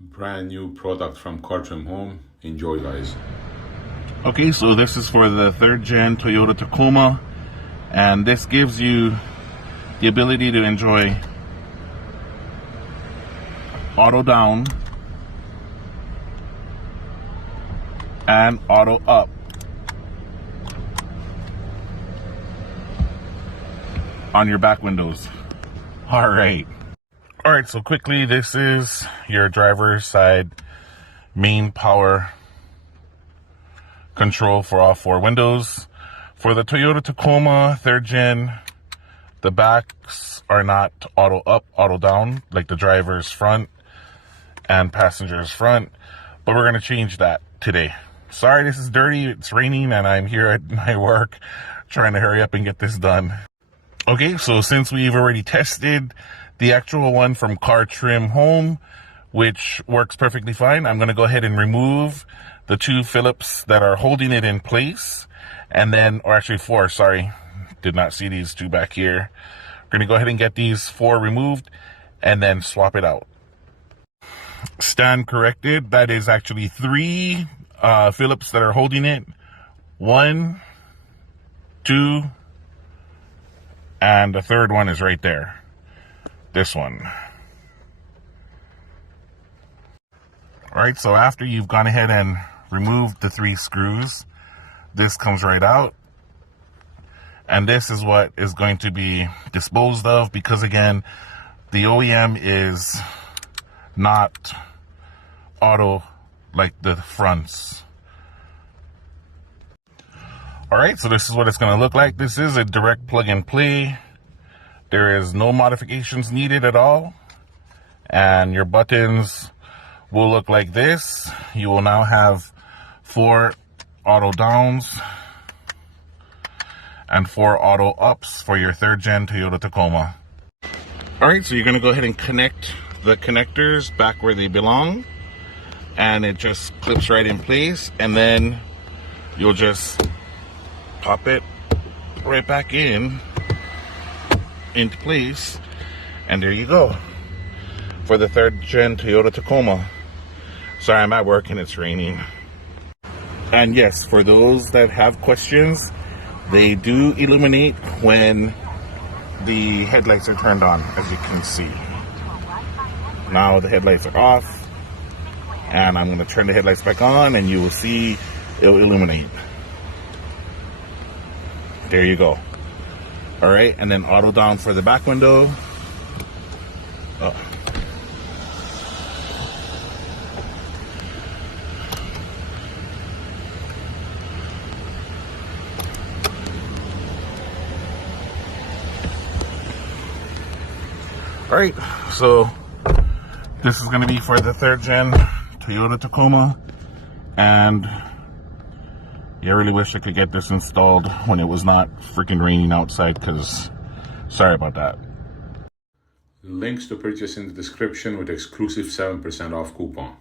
Brand new product from Cartrimhome. Enjoy, guys. Okay, so this is for the 3rd gen Toyota Tacoma, and this gives you the ability to enjoy auto down and auto up. On your back windows. Alright, so quickly, this is your driver's side main power control for all 4 windows. For the Toyota Tacoma 3rd gen, the backs are not auto up, auto down, like the driver's front and passenger's front, but we're going to change that today. Sorry, this is dirty, it's raining, and I'm here at my work trying to hurry up and get this done. Okay, so since we've already tested the actual one from Cartrimhome, which works perfectly fine, I'm going to go ahead and remove the 2 Phillips that are holding it in place, and then, or actually 4, sorry, did not see these 2 back here. We're going to go ahead and get these 4 removed and then swap it out. Stand corrected, that is actually 3 Phillips that are holding it. 1, 2, and the 3rd one is right there. This one. Alright, so after you've gone ahead and removed the 3 screws, this comes right out. And this is what is going to be disposed of, because again, the OEM is not auto like the fronts. Alright, so this is what it's going to look like. This is a direct plug and play. There is no modifications needed at all. And your buttons will look like this. You will now have 4 auto downs and 4 auto ups for your 3rd gen Toyota Tacoma. Alright, so you're going to go ahead and connect the connectors back where they belong. And it just clips right in place. And then you'll just pop it right back into place, and there you go for the 3rd gen Toyota Tacoma. Sorry, I'm at work and it's raining. And yes, for those that have questions, they do illuminate when the headlights are turned on, as you can see. Now the headlights are off, and I'm going to turn the headlights back on, and you will see it'll illuminate. There you go. All right, and then auto down for the back window. Oh. All right, so this is going to be for the 3rd gen Toyota Tacoma, and yeah, I really wish I could get this installed when it was not freaking raining outside, because sorry about that. Links to purchase in the description with exclusive 7% off coupon.